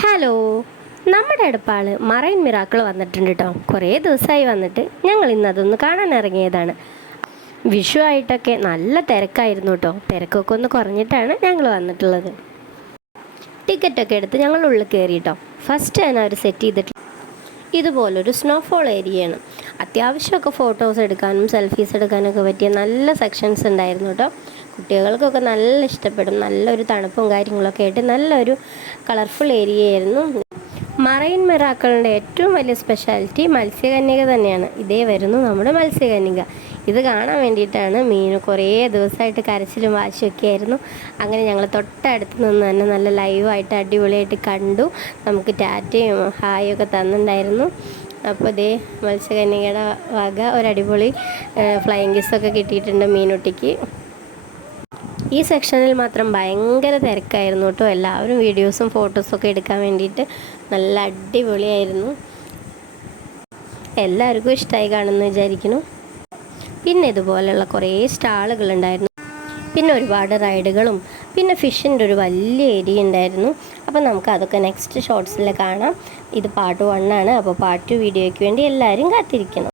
Hello, നമ്മുടെ അടുപ്പാൾ marine miracle വന്നിട്ടുണ്ട് കേട്ടോ. കുറേ ദിവസമായി വന്നിട്ട് ഞങ്ങൾ ഇന്ന് അതൊന്ന് കാണാൻ ഇറങ്ങിയതാണ്. വിഷു ആയിട്ടൊക്കെ നല്ല തിരക്കായിരുന്നു കേട്ടോ. തിരക്കൊക്കെ ഒന്ന് കുറഞ്ഞിട്ടാണ് ഞങ്ങൾ വന്നിട്ടുള്ളത്. ടിക്കറ്റൊക്കെ എടുത്ത് ഞങ്ങൾ ഉള്ളിൽ കയറി കേട്ടോ. ഫസ്റ്റ് തന്നെ അവർ സെറ്റ് ചെയ്തിട്ട് ഇതുപോലൊരു സ്നോഫോൾ ഏരിയയാണ്. അത്യാവശ്യമൊക്കെ ഫോട്ടോസ് എടുക്കാനും സെൽഫീസ് എടുക്കാനൊക്കെ പറ്റിയ നല്ല സെക്ഷൻസ് ഉണ്ടായിരുന്നു കേട്ടോ. കുട്ടികൾക്കൊക്കെ നല്ല ഇഷ്ടപ്പെടും. നല്ലൊരു തണുപ്പും കാര്യങ്ങളൊക്കെ ആയിട്ട് നല്ലൊരു കളർഫുൾ ഏരിയ ആയിരുന്നു. മറൈൻ മിറാക്കിളിൻ്റെ ഏറ്റവും വലിയ സ്പെഷ്യാലിറ്റി മത്സ്യകന്യക തന്നെയാണ്. ഇതേ വരുന്നു നമ്മുടെ മത്സ്യകന്യക. ഇത് കാണാൻ വേണ്ടിയിട്ടാണ് മീന് കുറേ ദിവസമായിട്ട് കരച്ചിലും വാശിയൊക്കെ ആയിരുന്നു. അങ്ങനെ ഞങ്ങൾ തൊട്ടടുത്ത് നിന്ന് തന്നെ നല്ല ലൈവായിട്ട് അടിപൊളിയായിട്ട് കണ്ടു. നമുക്ക് ടാറ്റയും ഹായും ഒക്കെ തന്നിട്ടുണ്ടായിരുന്നു. അപ്പോൾ ഇതേ മത്സ്യകന്യകയുടെ വക ഒരടിപൊളി ഫ്ലൈയിങ് കിസ്സൊക്കെ കിട്ടിയിട്ടുണ്ട് മീനുട്ടിക്ക്. ഈ സെക്ഷനിൽ മാത്രം ഭയങ്കര തിരക്കായിരുന്നു കേട്ടോ. എല്ലാവരും വീഡിയോസും ഫോട്ടോസൊക്കെ എടുക്കാൻ വേണ്ടിയിട്ട് നല്ല അടിപൊളിയായിരുന്നു. എല്ലാവർക്കും ഇഷ്ടമായി കാണുമെന്ന് വിചാരിക്കുന്നു. പിന്നെ ഇതുപോലെയുള്ള കുറേ സ്റ്റാളുകളുണ്ടായിരുന്നു. പിന്നെ ഒരുപാട് റൈഡുകളും പിന്നെ ഫിഷിൻ്റെ ഒരു വലിയ ഏരിയ ഉണ്ടായിരുന്നു. അപ്പോൾ നമുക്ക് അതൊക്കെ നെക്സ്റ്റ് ഷോർട്സിൽ കാണാം. ഇത് പാർട്ട് 1 ആണ്. അപ്പോൾ പാർട്ട് 2 വീഡിയോയ്ക്ക് വേണ്ടി എല്ലാവരും കാത്തിരിക്കണം.